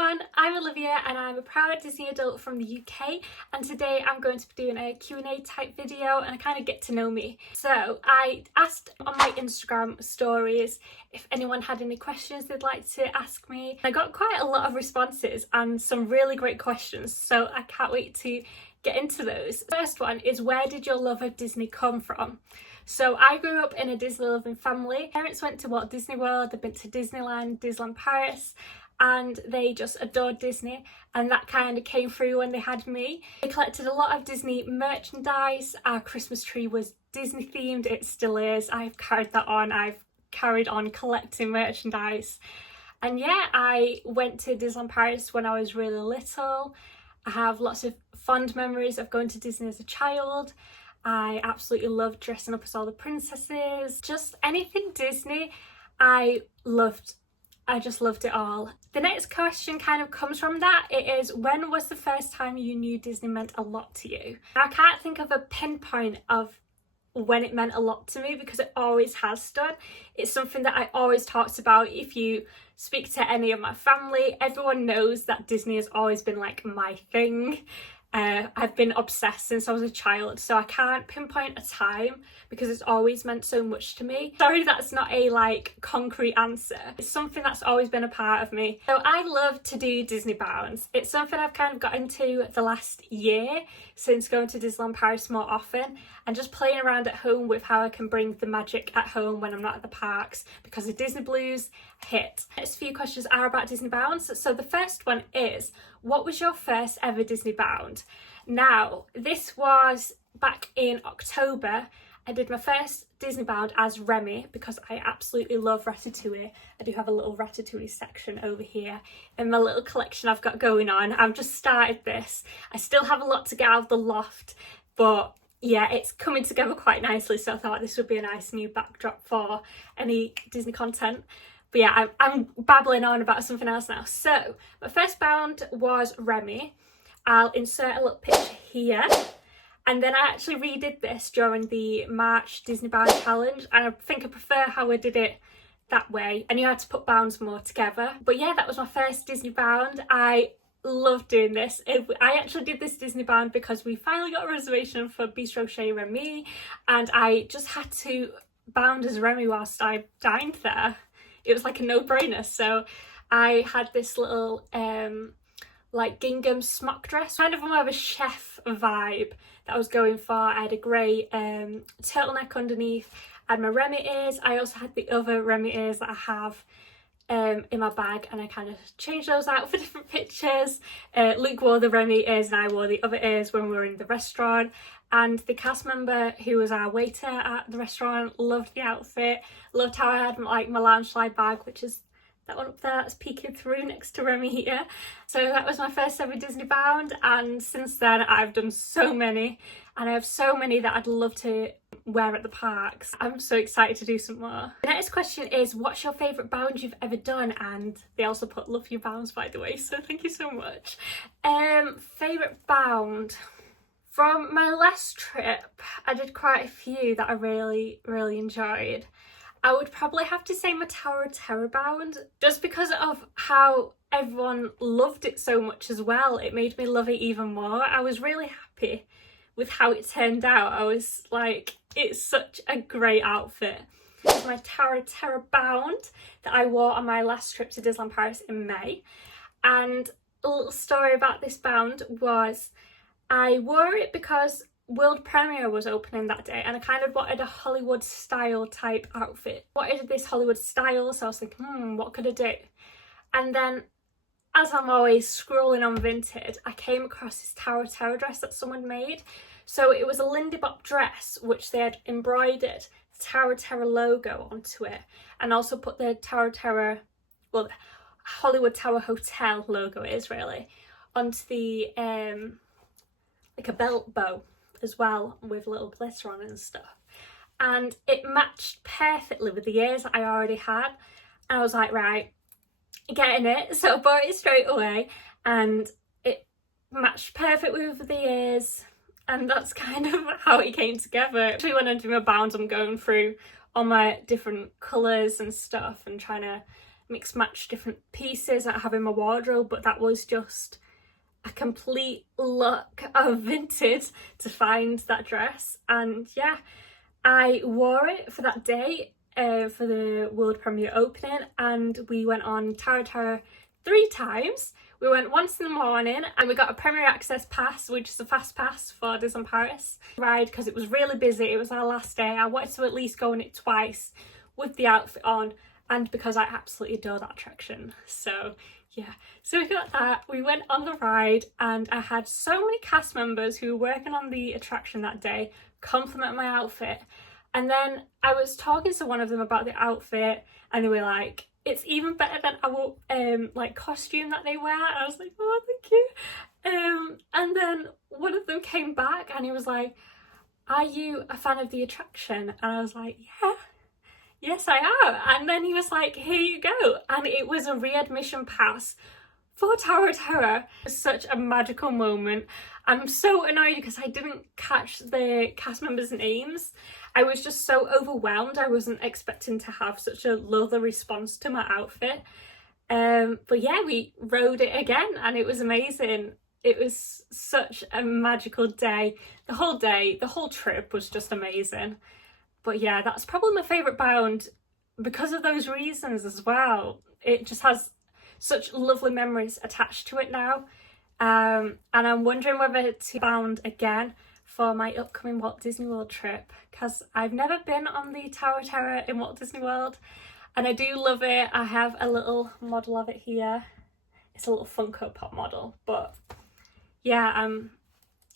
everyone, I'm Olivia and I'm a proud Disney adult from the UK, and today I'm going to be doing a Q&A type video and a kind of get to know me. So I asked on my Instagram stories if anyone had any questions they'd like to ask me. I got quite a lot of responses and some really great questions, so I can't wait to get into those. The first one is, where did your love of Disney come from? So I grew up in a Disney loving family. Parents went to Walt Disney World, they've been to Disneyland, Disneyland Paris, and they just adored Disney, and that kind of came through when they had me. They collected a lot of Disney merchandise. Our Christmas tree was Disney themed, it still is. I've carried that on, I've carried on collecting merchandise. And yeah, I went to Disneyland Paris when I was really little. I have lots of fond memories of going to Disney as a child. I absolutely loved dressing up as all the princesses. Just anything Disney, I loved. I just loved it all. The next question kind of comes from that. It is, when was the first time you knew Disney meant a lot to you? I can't think of a pinpoint of when it meant a lot to me, because it always has done. It's something that I always talked about. If you speak to any of my family, everyone knows that Disney has always been like my thing. I've been obsessed since I was a child, so I can't pinpoint a time because it's always meant so much to me. Sorry, that's not a like concrete answer. It's something that's always been a part of me. So I love to do Disney bounds. It's something I've kind of got into the last year since going to Disneyland Paris more often and just playing around at home with how I can bring the magic at home when I'm not at the parks, because the Disney blues hit. Next few questions are about Disney bounds. So the first one is, what was your first ever Disney bound? Now, this was back in October. I did my first Disney bound as Remy because I absolutely love Ratatouille. I do have a little Ratatouille section over here in my little collection I've got going on. I've just started this. I still have a lot to get out of the loft, but yeah, it's coming together quite nicely, so I thought this would be a nice new backdrop for any Disney content. But yeah, I'm babbling on about something else now. So my first bound was Remy. I'll insert a little picture here. And then I actually redid this during the March Disney Bound Challenge, and I think I prefer how I did it that way. I knew how to put bounds more together. But yeah, that was my first Disney bound. I love doing this. I actually did this Disney bound because we finally got a reservation for Bistro Chez Remy, and I just had to bound as Remy whilst I dined there. It was like a no-brainer. So I had this little like gingham smock dress, kind of more of a chef vibe that I was going for. I had a grey turtleneck underneath. I had my Remy ears. I also had the other Remy ears that I have in my bag, and I kind of changed those out for different pictures. Luke wore the Remy ears and I wore the other ears when we were in the restaurant. And the cast member who was our waiter at the restaurant loved the outfit, loved how I had like my lounge slide bag, which is that one up there that's peeking through next to Remy here. So that was my first ever Disney bound, and since then I've done so many, and I have so many that I'd love to wear at the parks. I'm so excited to do some more. The next question is, what's your favourite bound you've ever done? And they also put love your bounds, by the way, so thank you so much. Favourite bound? From my last trip, I did quite a few that I really enjoyed. I would probably have to say my Tower of Terror bound, just because of how everyone loved it so much as well. It made me love it even more. I was really happy with how it turned out. I was like, it's such a great outfit. This is my Tower of Terror bound that I wore on my last trip to Disneyland Paris in May. And a little story about this bound was, I wore it because World Premiere was opening that day, and I kind of wanted a Hollywood style type outfit. I wanted this Hollywood style, so I was thinking, what could I do? And then, as I'm always scrolling on Vinted, I came across this Tower of Terror dress that someone made. So it was a Lindy Bop dress, which they had embroidered the Tower of Terror logo onto it, and also put the Tower of Terror, well, the Hollywood Tower Hotel logo it is really, onto the like a belt bow as well, with little glitter on and stuff, and it matched perfectly with the ears that I already had, and I was like, right, getting it. So I bought it straight away, and it matched perfectly with the ears, and that's kind of how it came together. Actually, when I do my bounds, I'm going through all my different colours and stuff and trying to mix match different pieces that I have in my wardrobe, but that was just a complete look of vintage to find that dress. And yeah, I wore it for that day for the world premiere opening, and we went on Tower Terror 3 times. We went once in the morning and we got a Premier Access pass, which is a fast pass for Disneyland Paris ride, because it was really busy. It was our last day. I wanted to at least go on it twice with the outfit on, and because I absolutely adore that attraction. So yeah, so we got that. We went on the ride, and I had so many cast members who were working on the attraction that day compliment my outfit. And then I was talking to one of them about the outfit, and they were like, it's even better than our like costume that they wear. And I was like, oh, thank you. And then one of them came back and he was like, are you a fan of the attraction? And I was like, yeah, yes I am. And then he was like, here you go. And it was a readmission pass for Tower of Terror. Such a magical moment. I'm so annoyed because I didn't catch the cast members' names. I was just so overwhelmed. I wasn't expecting to have such a lovely response to my outfit. But yeah, we rode it again and it was amazing. It was such a magical day. The whole trip was just amazing. But yeah, that's probably my favourite bound because of those reasons as well. It just has such lovely memories attached to it now. And I'm wondering whether to bound again for my upcoming Walt Disney World trip, because I've never been on the Tower of Terror in Walt Disney World and I do love it. I have a little model of it here. It's a little Funko Pop model, but yeah, I'm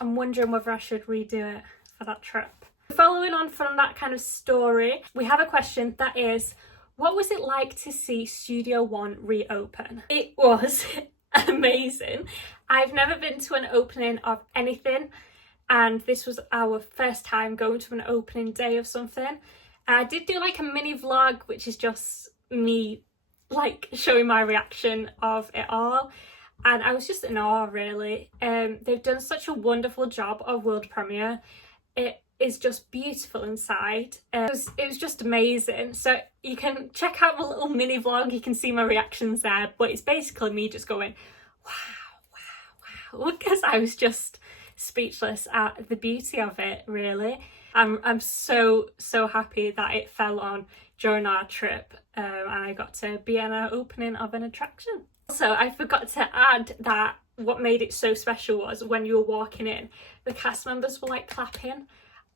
wondering whether I should redo it for that trip. Following on from that kind of story, we have a question that is, what was it like to see Studio One reopen? It was amazing. I've never been to an opening of anything, and this was our first time going to an opening day of something. I did do like a mini vlog, which is just me like showing my reaction of it all, and I was just in awe really. They've done such a wonderful job of world premiere. It is just beautiful inside. It was just amazing. So you can check out my little mini vlog, you can see my reactions there, but it's basically me just going wow, because I was just speechless at the beauty of it really. I'm so happy that it fell on during our trip, and I got to be in an opening of an attraction. Also, I forgot to add that what made it so special was when you were walking in, the cast members were like clapping,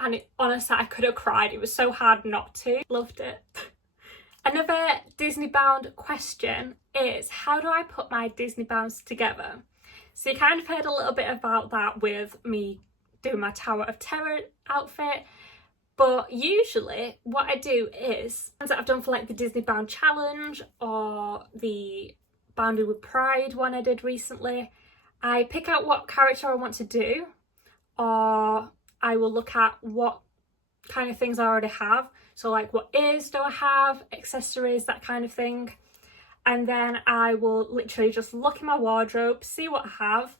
and honestly I could have cried. It was so hard not to. Loved it. Another Disney bound question is, how do I put my Disney bounds together? So you kind of heard a little bit about that with me doing my Tower of Terror outfit, but usually what I do is, ones that I've done for like the Disney Bound Challenge or the Bounded with Pride one I did recently, I pick out what character I want to do, or I will look at what kind of things I already have. So like, what ears do I have, accessories, that kind of thing. And then I will literally just look in my wardrobe, see what I have.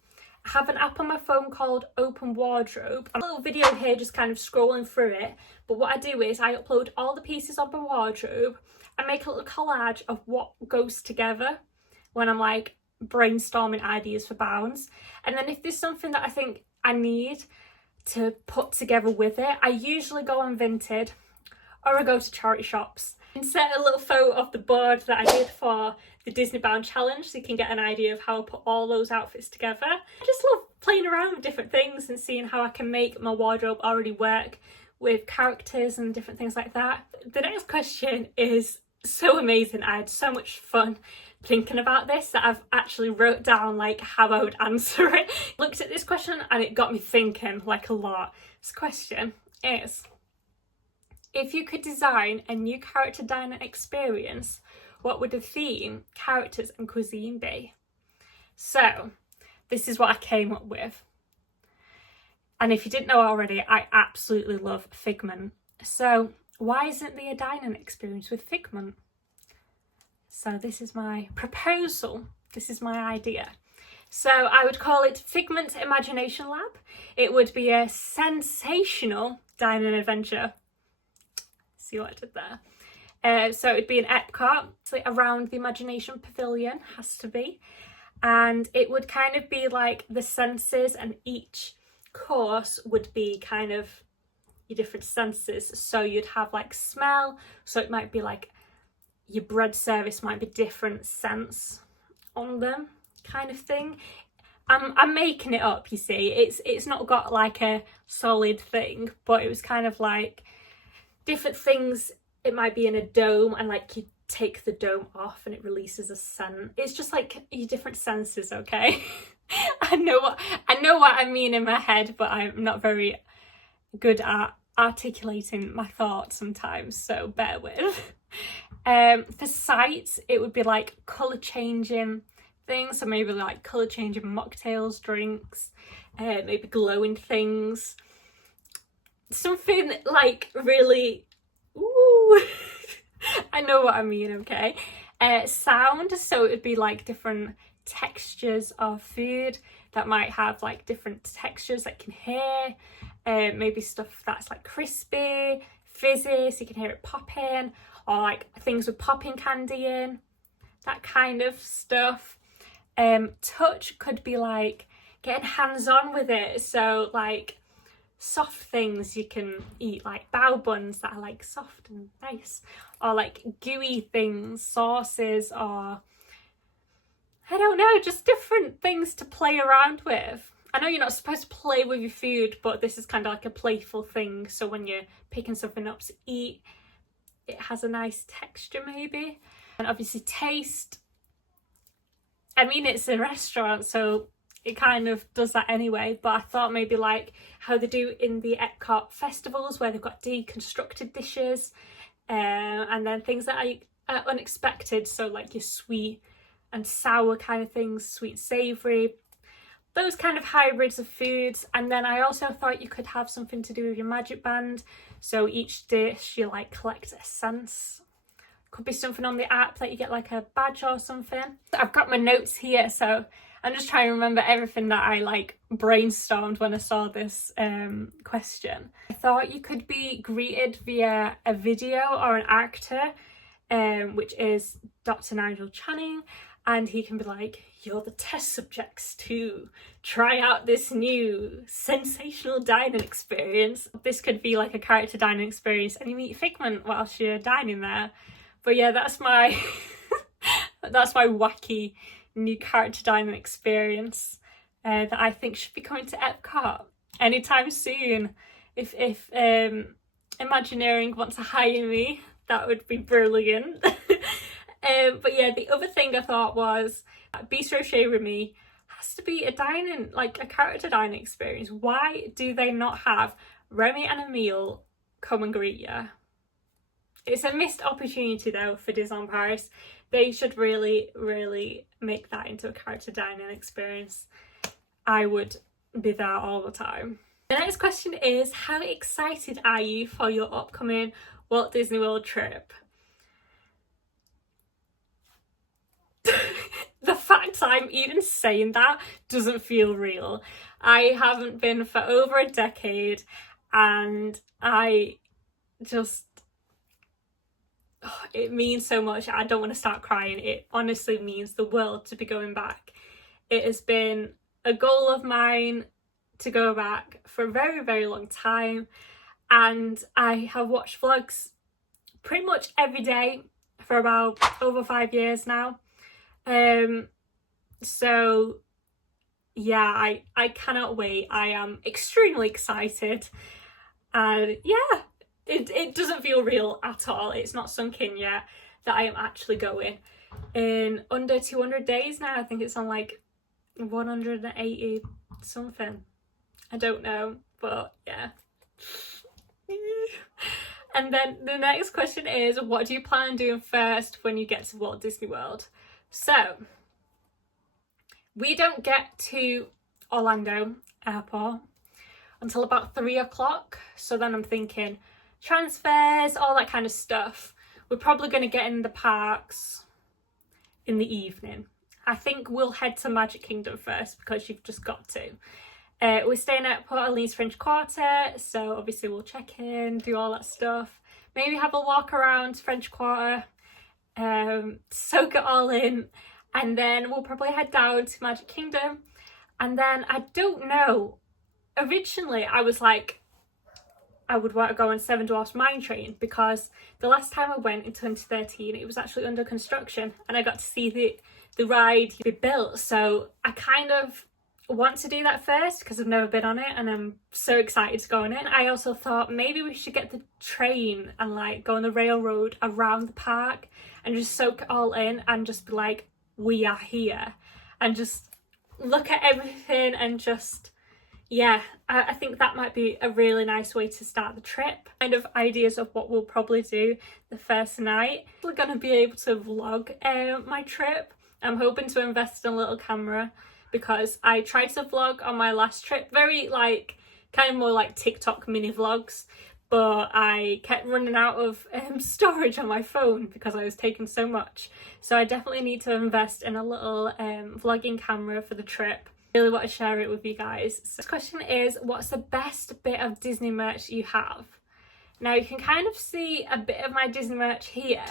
I have an app on my phone called Open Wardrobe. A little video here just kind of scrolling through it. But what I do is I upload all the pieces of my wardrobe and make a little collage of what goes together when I'm like brainstorming ideas for bounds. And then if there's something that I think I need to put together with it, I usually go on Vinted or I go to charity shops. Insert a little photo of the board that I did for the Disney Bound Challenge so you can get an idea of how I put all those outfits together. I just love playing around with different things and seeing how I can make my wardrobe already work with characters and different things like that. The next question is so amazing. I had so much fun thinking about this that I've actually wrote down like how I would answer it. Looked at this question and it got me thinking like a lot. This question is, if you could design a new character dining experience, what would the theme, characters and cuisine be? So this is what I came up with. And if you didn't know already, I absolutely love Figment. So why isn't there a dining experience with Figment? So this is my proposal. This is my idea. So I would call it Figment Imagination Lab. It would be a sensational dining adventure. See what I did there? So it'd be an Epcot, so around the Imagination Pavilion, has to be. And it would kind of be like the senses, and each course would be kind of your different senses. So you'd have like smell, so it might be like your bread service might be different scents on them, kind of thing. I'm making it up, you see. It's not got like a solid thing, but it was kind of like different things. It might be in a dome, and like you take the dome off and it releases a scent. It's just like your different senses, okay? I know what I mean in my head, but I'm not very good at articulating my thoughts sometimes, so bear with. For sights, it would be like colour changing things, so maybe like colour changing mocktails, drinks, maybe glowing things, something like really, ooh, I know what I mean, okay? Sound, so it would be like different textures of food that might have like different textures that you can hear, maybe stuff that's like crispy, fizzy, so you can hear it popping, or like things with popping candy in, that kind of stuff. Touch could be like getting hands-on with it, so like soft things you can eat, like bao buns that are like soft and nice, or like gooey things, sauces, or I don't know, just different things to play around with. I know you're not supposed to play with your food, but this is kind of like a playful thing, so when you're picking something up to eat, it has a nice texture maybe. And obviously taste, I mean, it's a restaurant, so it kind of does that anyway, but I thought maybe like how they do in the Epcot festivals, where they've got deconstructed dishes, and then things that are unexpected, so like your sweet and sour kind of things, sweet savoury, those kind of hybrids of foods. And then I also thought you could have something to do with your magic band, so each dish you like collect a sense. Could be something on the app that you get like a badge or something. I've got my notes here, so I'm just trying to remember everything that I like brainstormed when I saw this question. I thought you could be greeted via a video or an actor, which is Dr. Nigel Channing, and he can be like, you're the test subjects to try out this new sensational dining experience. This could be like a character dining experience, and you meet Figment whilst you're dining there. But yeah, that's my that's my wacky new character dining experience that I think should be coming to Epcot anytime soon. If Imagineering want to hire me, that would be brilliant. But yeah, the other thing I thought was Bistro Chez Remy has to be a dining, like a character dining experience. Why do they not have Remy and Emile come and greet you? It's a missed opportunity though for Disneyland Paris. They should really, really make that into a character dining experience. I would be there all the time. The next question is, how excited are you for your upcoming Walt Disney World trip? The fact I'm even saying that doesn't feel real. I haven't been for over a decade, and I just, it means so much. I don't want to start crying. It honestly means the world to be going back. It has been a goal of mine to go back for a very, very long time, and I have watched vlogs pretty much every day for about over 5 years now. So yeah, I cannot wait. I am extremely excited, and yeah, it doesn't feel real at all. It's not sunk in yet that I am actually going in under 200 days now. I think it's on like 180 something. I don't know, but yeah. And then the next question is, what do you plan on doing first when you get to Walt Disney World? So we don't get to Orlando Airport until about 3 o'clock. So then I'm thinking transfers, all that kind of stuff. We're probably going to get in the parks in the evening. I think we'll head to Magic Kingdom first because you've just got to. We're staying at Port Orleans French Quarter, so obviously we'll check in, do all that stuff. maybe have a walk around French Quarter, soak it all in, and then we'll probably head down to Magic Kingdom. And then I don't know, originally I was like, I would want to go on Seven Dwarfs Mine Train, because the last time I went in 2013 it was actually under construction and I got to see the ride be built. So I kind of want to do that first because I've never been on it and I'm so excited to go on it. I also thought maybe we should get the train and like go on the railroad around the park and just soak it all in and just be like, we are here, and just look at everything and just, yeah, I think that might be a really nice way to start the trip. Kind of ideas of what we'll probably do the first night. We're going to be able to vlog my trip. I'm hoping to invest in a little camera because I tried to vlog on my last trip, very like, kind of more like TikTok mini vlogs, but I kept running out of storage on my phone because I was taking so much. So I definitely need to invest in a little vlogging camera for the trip. Really want to share it with you guys. So this question is, what's the best bit of Disney merch you have? Now you can kind of see a bit of my Disney merch here,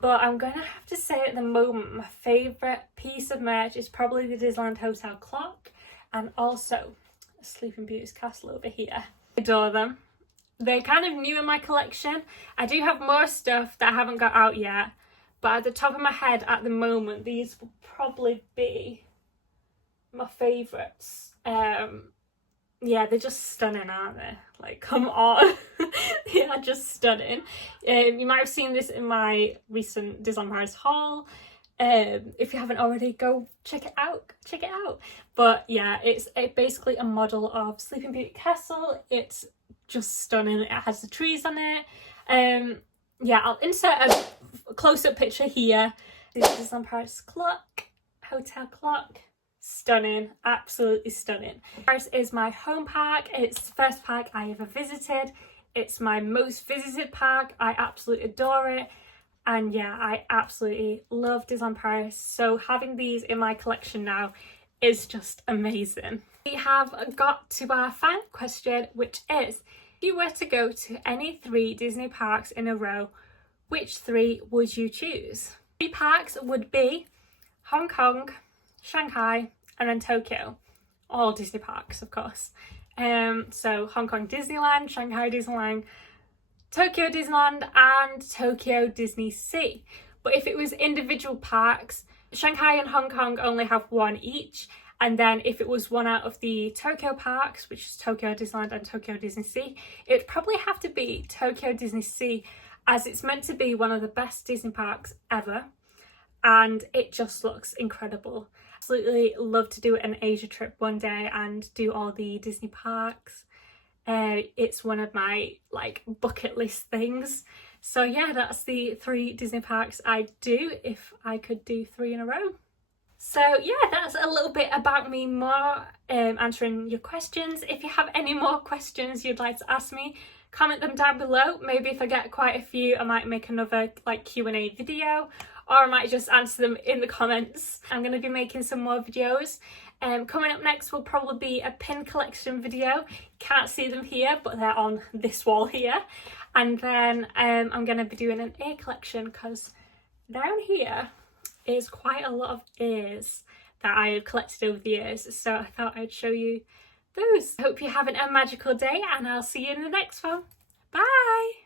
but I'm gonna have to say at the moment my favourite piece of merch is probably the Disneyland Hotel clock, and also Sleeping Beauty's castle over here. I adore them. They're kind of new in my collection. I do have more stuff that I haven't got out yet, but at the top of my head at the moment these will probably be my favourites. Yeah, they're just stunning, aren't they? Like, come on. They are just stunning. You might have seen this in my recent Disneyland Paris haul. If you haven't already, go check it out. But yeah, it's basically a model of Sleeping Beauty Castle. It's just stunning. It has the trees on it. Yeah, I'll insert a close-up picture here. This is Disneyland Paris clock, hotel clock. Stunning, absolutely stunning. Paris is my home park. It's the first park I ever visited. It's my most visited park. I absolutely adore it. And yeah, I absolutely love Disneyland Paris. So having these in my collection now is just amazing. We have got to our final question, which is, if you were to go to any 3 Disney parks in a row, which 3 would you choose? 3 parks would be Hong Kong, Shanghai, and then Tokyo. All Disney parks, of course. So Hong Kong Disneyland, Shanghai Disneyland, Tokyo Disneyland, and Tokyo Disney Sea. But if it was individual parks, Shanghai and Hong Kong only have 1 each. And then if it was one out of the Tokyo parks, which is Tokyo Disneyland and Tokyo Disney Sea, it would probably have to be Tokyo Disney Sea, as it's meant to be one of the best Disney parks ever. And it just looks incredible. Absolutely love to do an Asia trip one day and do all the Disney parks. It's one of my like bucket list things. So yeah, that's the 3 Disney parks I'd do if I could do 3 in a row. So yeah, that's a little bit about me more, answering your questions. If you have any more questions you'd like to ask me, comment them down below. Maybe if I get quite a few, I might make another like Q&A video, or I might just answer them in the comments. I'm going to be making some more videos. Coming up next will probably be a pin collection video. Can't see them here, but they're on this wall here. And then I'm going to be doing an ear collection, because down here is quite a lot of ears that I have collected over the years. So I thought I'd show you those. I hope you're having a magical day, and I'll see you in the next one. Bye!